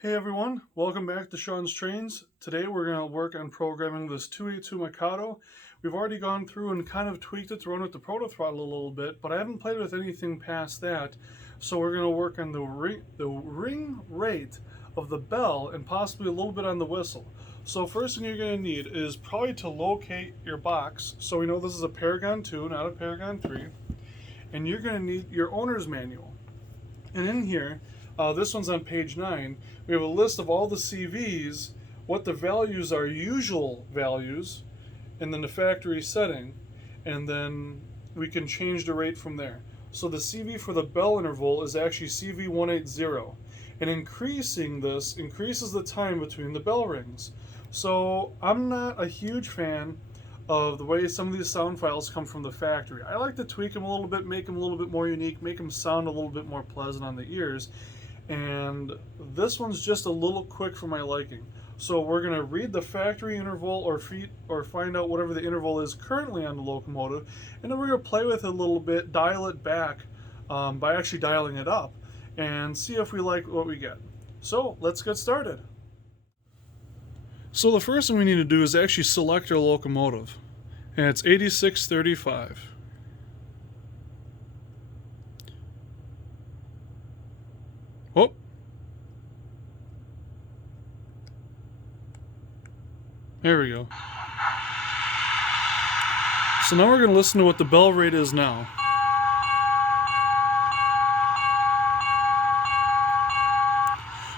Hey everyone, welcome back to Shawn's Trains. Today we're going to work on programming this 282 Mikado. We've already gone through and kind of tweaked it to run with the proto throttle a little bit, but I haven't played with anything past that. So we're going to work on the ring rate of the bell and possibly a little bit on the whistle. So first thing you're going to need is probably to locate your box. So we know this is a Paragon 2, not a Paragon 3. And you're going to need your owner's manual. And in here, this one's on page 9. We have a list of all the CVs, what the values are, usual values, and then the factory setting, and then we can change the rate from there. So the CV for the bell interval is actually CV180, and increasing this increases the time between the bell rings. So I'm not a huge fan of the way some of these sound files come from the factory. I like to tweak them a little bit, make them a little bit more unique, make them sound a little bit more pleasant on the ears. And this one's just a little quick for my liking. So we're going to read the factory interval or find out whatever the interval is currently on the locomotive, and then we're going to play with it a little bit, dial it back by actually dialing it up, and see if we like what we get. So let's get started. So the first thing we need to do is actually select our locomotive, and it's 8635. Oh. There we go. So now we're going to listen to what the bell rate is now.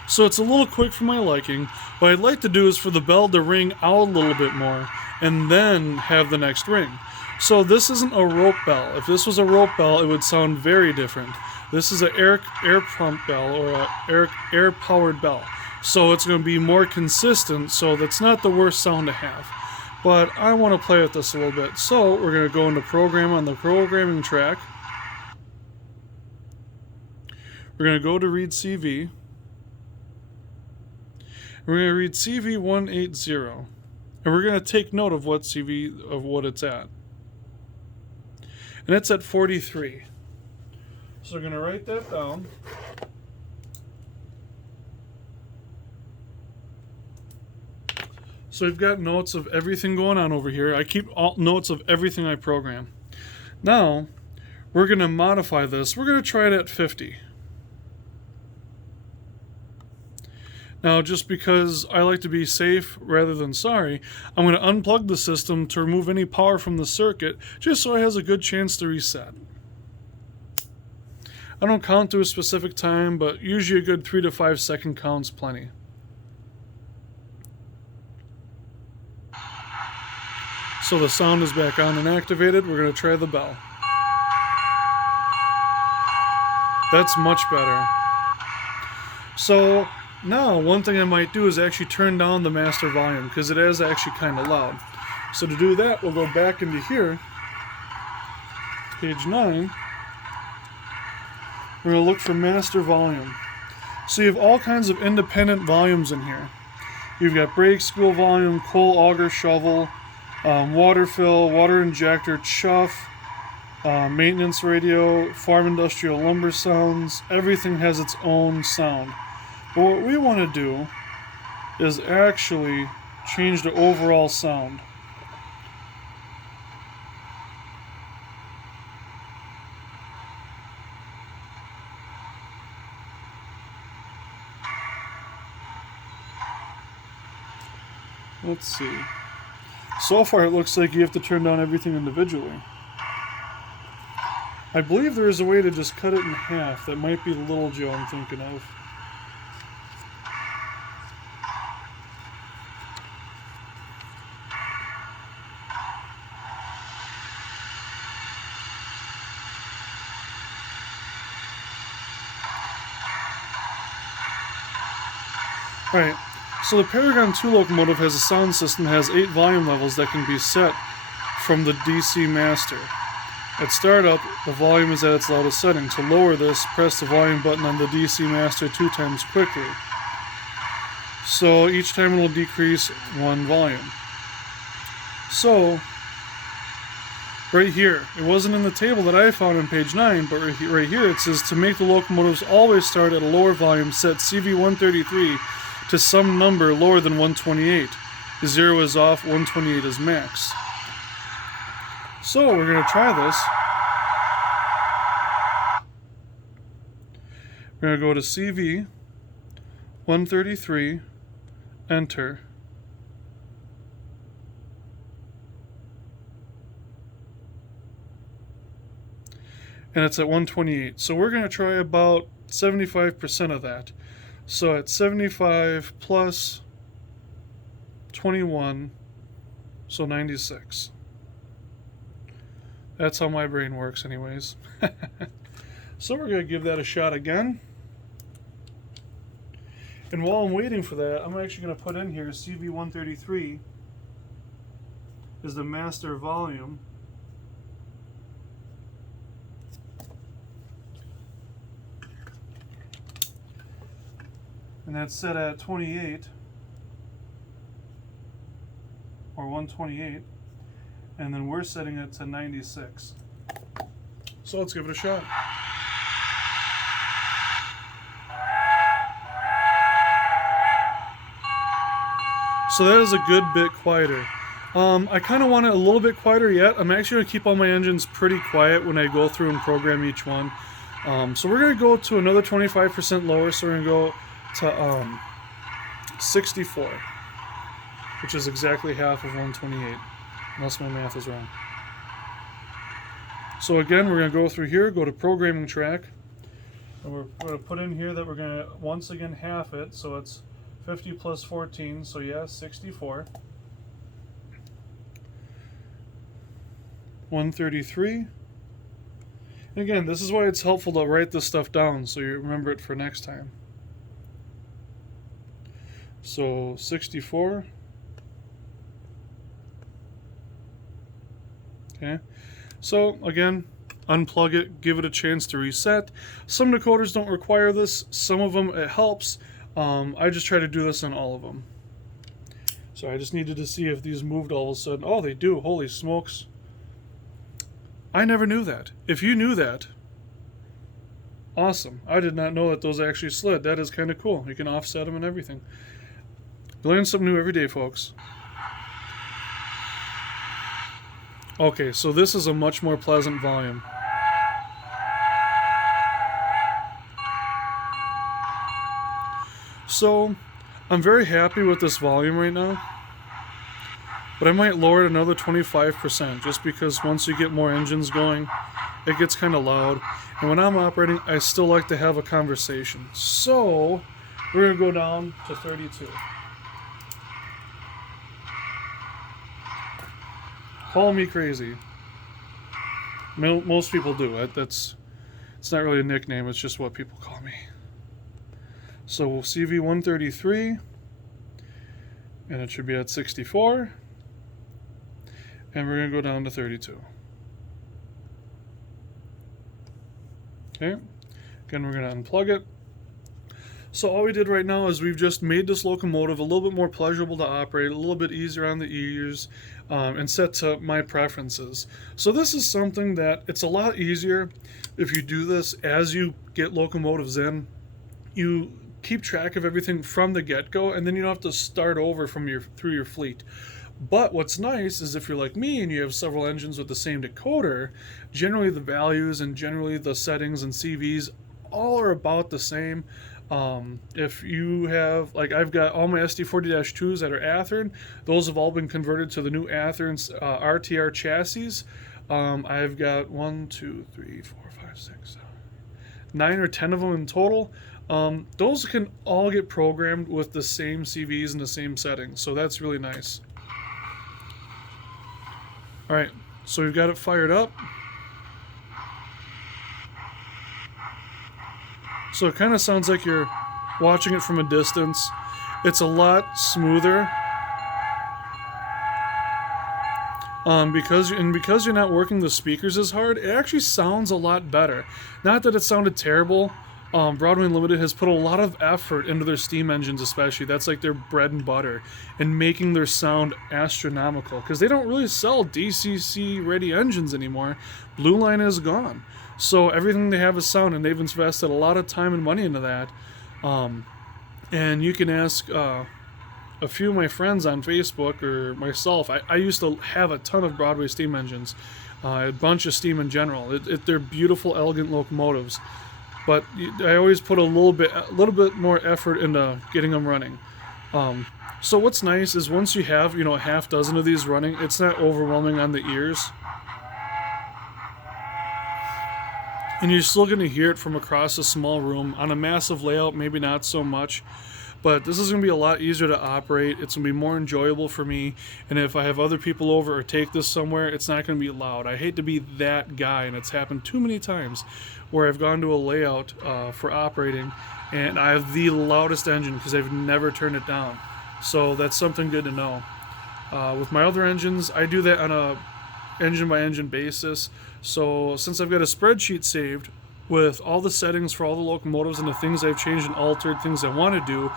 So it's a little quick for my liking. What I'd like to do is for the bell to ring out a little bit more and then have the next ring. So this isn't a rope bell. If this was a rope bell, it would sound very different. This is an air pump bell or a air powered bell. So it's going to be more consistent, so that's not the worst sound to have. But I want to play with this a little bit. So we're going to go into program on the programming track. We're going to go to read CV. We're going to read CV180. And we're going to take note of what CV, of what it's at. And it's at 43. So we're going to write that down. So we've got notes of everything going on over here. I keep all notes of everything I program. Now, we're going to modify this. We're going to try it at 50. Now, just because I like to be safe rather than sorry, I'm going to unplug the system to remove any power from the circuit, just so it has a good chance to reset. I don't count to a specific time, but usually a good 3 to 5 second count's plenty. So the sound is back on and activated. We're going to try the bell. That's much better. So now one thing I might do is actually turn down the master volume because it is actually kind of loud. So to do that, we'll go back into here, page 9. We're going to look for master volume. So you have all kinds of independent volumes in here. You've got brake school volume, coal auger shovel, water fill, water injector, chuff, maintenance radio, farm industrial lumber sounds. Everything has its own sound. But what we want to do is actually change the overall sound. Let's see. So far it looks like you have to turn down everything individually. I believe there is a way to just cut it in half. That might be the little Joe I'm thinking of. Alright, so the Paragon 2 locomotive has a sound system that has 8 volume levels that can be set from the DC master. At startup, the volume is at its loudest setting. To lower this, press the volume button on the DC master 2 times quickly. So each time it will decrease 1 volume. So right here. It wasn't in the table that I found on page 9, but right here it says to make the locomotives always start at a lower volume, set CV133 to some number lower than 128. 0 is off, 128 is max. So we're going to try this. We're going to go to CV 133, enter. And it's at 128. So we're going to try about 75% of that. So at 75 plus 21, so 96. That's how my brain works anyways. So we're going to give that a shot again. And while I'm waiting for that, I'm actually going to put in here CV133 is the master volume. And that's set at 28 or 128, and then we're setting it to 96. So let's give it a shot. So that is a good bit quieter. I kind of want it a little bit quieter yet. I'm actually going to keep all my engines pretty quiet when I go through and program each one. So we're going to go to another 25% lower, so we're going to go to 64, which is exactly half of 128, unless my math is wrong. So again, we're going to go through here, go to programming track, and we're going to put in here that we're going to once again half it, so it's 50 plus 14, so yeah, 64. 133. And again, this is why it's helpful to write this stuff down so you remember it for next time. So 64. Okay. So again, unplug it, give it a chance to reset. Some decoders don't require this. Some of them it helps. I just try to do this on all of them. So I just needed to see if these moved all of a sudden. Oh, they do. Holy smokes. I never knew that. If you knew that, awesome. I did not know that those actually slid. That is kind of cool. You can offset them and everything. You learn something new every day, folks. Okay, so this is a much more pleasant volume. So, I'm very happy with this volume right now. But I might lower it another 25% just because once you get more engines going, it gets kind of loud. And when I'm operating, I still like to have a conversation. So, we're going to go down to 32. Call me crazy. Most people do. It's not really a nickname, it's just what people call me. So we'll CV133, and it should be at 64, and we're going to go down to 32. Okay, again we're going to unplug it. So all we did right now is we've just made this locomotive a little bit more pleasurable to operate, a little bit easier on the ears, and set to my preferences. So this is something that it's a lot easier if you do this as you get locomotives in. You keep track of everything from the get-go, and then you don't have to start over from through your fleet. But what's nice is if you're like me and you have several engines with the same decoder, generally the values and generally the settings and CVs all are about the same. If you have, like I've got all my SD40-2s that are Athearn, those have all been converted to the new Athearn RTR chassis. I've got 1, 2, 3, 4, 5, 6, 7, 9 or 10 of them in total. Those can all get programmed with the same CVs and the same settings, so that's really nice. Alright, so we've got it fired up. So it kind of sounds like you're watching it from a distance. It's a lot smoother. Because you're not working the speakers as hard, it actually sounds a lot better. Not that it sounded terrible Broadway Limited has put a lot of effort into their steam engines, especially. That's like their bread and butter, and making their sound astronomical. Because they don't really sell DCC ready engines anymore. Blue Line is gone, so everything they have is sound, and they've invested a lot of time and money into that. And you can ask a few of my friends on Facebook or myself. I used to have a ton of Broadway steam engines, a bunch of steam in general. They're beautiful, elegant locomotives. But I always put a little bit more effort into getting them running. So what's nice is once you have, a half dozen of these running, it's not overwhelming on the ears. And you're still going to hear it from across a small room. On a massive layout, maybe not so much. But this is going to be a lot easier to operate. It's going to be more enjoyable for me. And if I have other people over or take this somewhere, it's not going to be loud. I hate to be that guy, and it's happened too many times where I've gone to a layout for operating, and I have the loudest engine because I've never turned it down. So that's something good to know. With my other engines, I do that on a engine-by-engine basis. So since I've got a spreadsheet saved with all the settings for all the locomotives and the things I've changed and altered, things I want to do,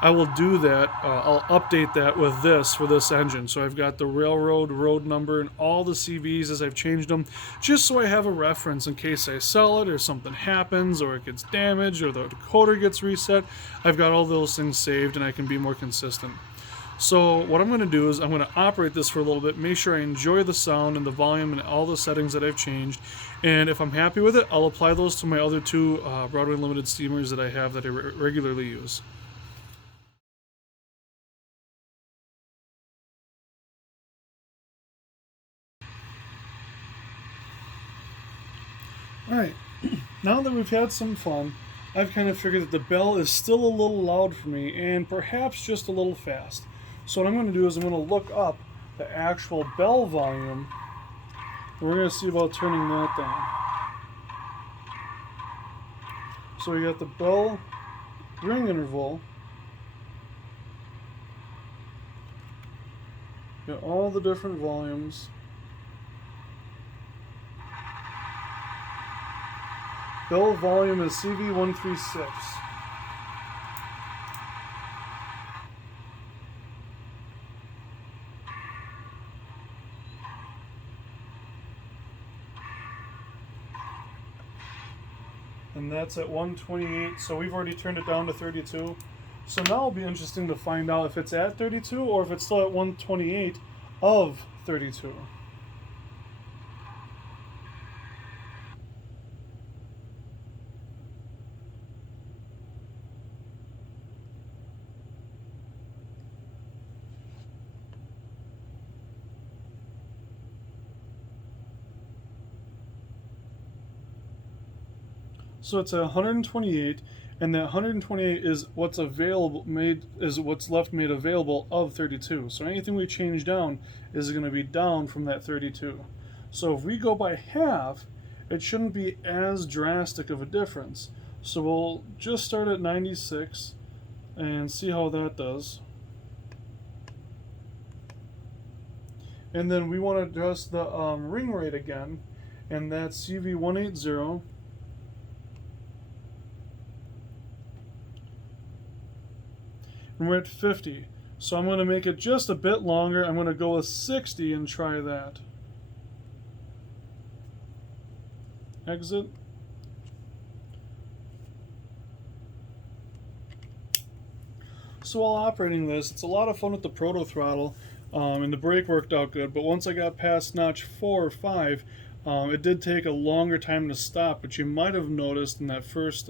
I will do that. I'll update that with this for this engine. So I've got the railroad road number and all the CVs as I've changed them, just so I have a reference in case I sell it or something happens or it gets damaged or the decoder gets reset. I've got all those things saved and I can be more consistent. So what I'm going to do is I'm going to operate this for a little bit, make sure I enjoy the sound and the volume and all the settings that I've changed. And if I'm happy with it, I'll apply those to my other two Broadway Limited steamers that I have that I regularly use. Alright, now that we've had some fun, I've kind of figured that the bell is still a little loud for me and perhaps just a little fast. So what I'm going to do is I'm going to look up the actual bell volume, and we're going to see about turning that down. So we got the bell ring interval, got all the different volumes. Bell volume is CV136. And that's at 128, so we've already turned it down to 32. So now it'll be interesting to find out if it's at 32 or if it's still at 128 of 32. So it's at 128, and that 128 is what's available what's left made available of 32. So anything we change down is going to be down from that 32. So if we go by half, it shouldn't be as drastic of a difference. So we'll just start at 96 and see how that does. And then we want to adjust the ring rate again, and that's CV180. And we're at 50. So I'm going to make it just a bit longer. I'm going to go with 60 and try that. Exit. So while operating this, it's a lot of fun with the proto throttle, and the brake worked out good. But once I got past notch 4 or 5, it did take a longer time to stop, but you might have noticed in that first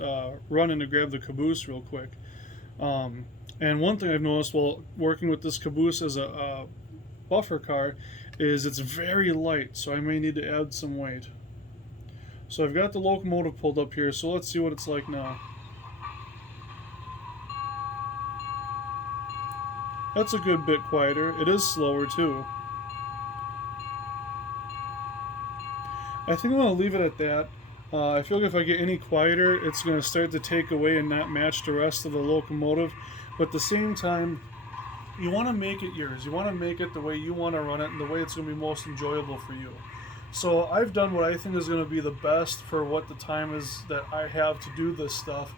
run in to grab the caboose real quick. And one thing I've noticed while working with this caboose as a buffer car is it's very light, so I may need to add some weight. So I've got the locomotive pulled up here, so let's see what it's like now. That's a good bit quieter. It is slower too. I think I'm going to leave it at that. I feel like if I get any quieter, it's going to start to take away and not match the rest of the locomotive. But at the same time, you want to make it yours. You want to make it the way you want to run it and the way it's going to be most enjoyable for you. So I've done what I think is going to be the best for what the time is that I have to do this stuff.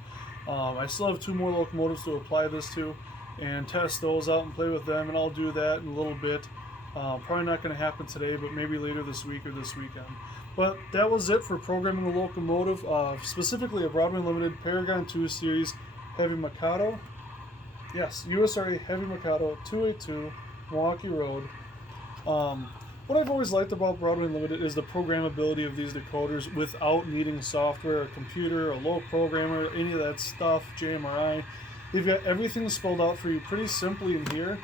I still have 2 more locomotives to apply this to and test those out and play with them, and I'll do that in a little bit. Probably not going to happen today, but maybe later this week or this weekend. But that was it for programming the locomotive, specifically a Broadway Limited Paragon 2 Series Heavy Mikado. Yes, USRA Heavy Mikado 282 Milwaukee Road. What I've always liked about Broadway Limited is the programmability of these decoders without needing software, a computer, a low programmer, any of that stuff, JMRI. They've got everything spelled out for you pretty simply in here,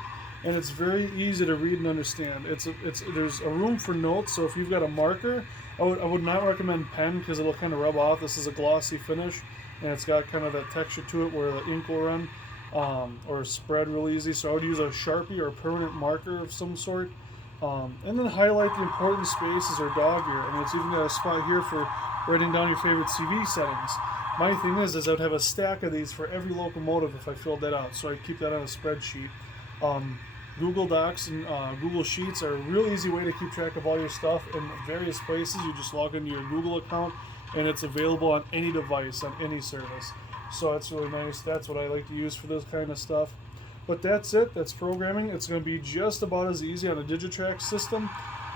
and it's very easy to read and understand. There's a room for notes, so if you've got a marker, I would not recommend pen because it'll kind of rub off. This is a glossy finish, and it's got kind of that texture to it where the ink will run or spread real easy. So I would use a Sharpie or a permanent marker of some sort. And then highlight the important spaces or dog ear. I mean, it's even got a spot here for writing down your favorite CV settings. My thing is I would have a stack of these for every locomotive if I filled that out. So I keep that on a spreadsheet. Google Docs and Google Sheets are a real easy way to keep track of all your stuff in various places. You just log into your Google account and it's available on any device, on any service. So that's really nice. That's what I like to use for this kind of stuff. But that's it. That's programming. It's going to be just about as easy on a Digitrax system.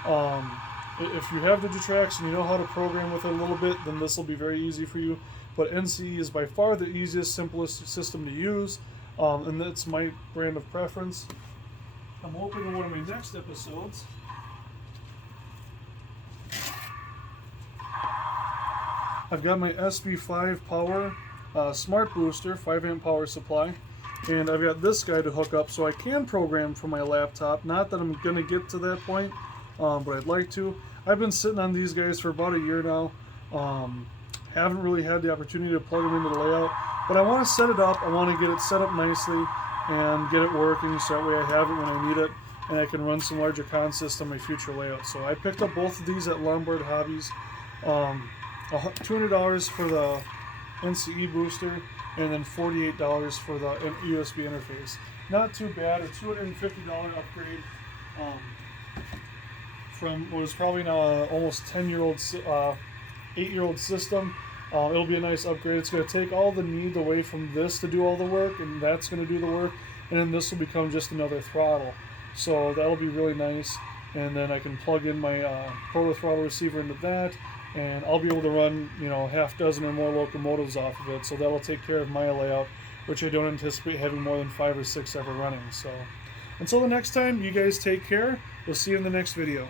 If you have Digitrax and you know how to program with it a little bit, then this will be very easy for you. But NCE is by far the easiest, simplest system to use, and that's my brand of preference. I'm hoping in one of my next episodes I've got my SB5 power smart booster, 5 amp power supply, and I've got this guy to hook up so I can program from my laptop. Not that I'm going to get to that point, but I'd like to. I've been sitting on these guys for about a year now. Haven't really had the opportunity to plug them into the layout, but I want to set it up. I want to get it set up nicely and get it working so that way I have it when I need it and I can run some larger consists on my future layout. So I picked up both of these at Lombard Hobbies. $200 for the NCE booster and then $48 for the USB interface. Not too bad. A $250 upgrade from what is probably now a almost 10-year-old, 8-year-old system. It'll be a nice upgrade. It's going to take all the need away from this to do all the work, and that's going to do the work, and then this will become just another throttle. So that'll be really nice, and then I can plug in my proto throttle receiver into that, and I'll be able to run, half dozen or more locomotives off of it. So that'll take care of my layout, which I don't anticipate having more than 5 or 6 ever running. So until the next time, you guys take care. We'll see you in the next video.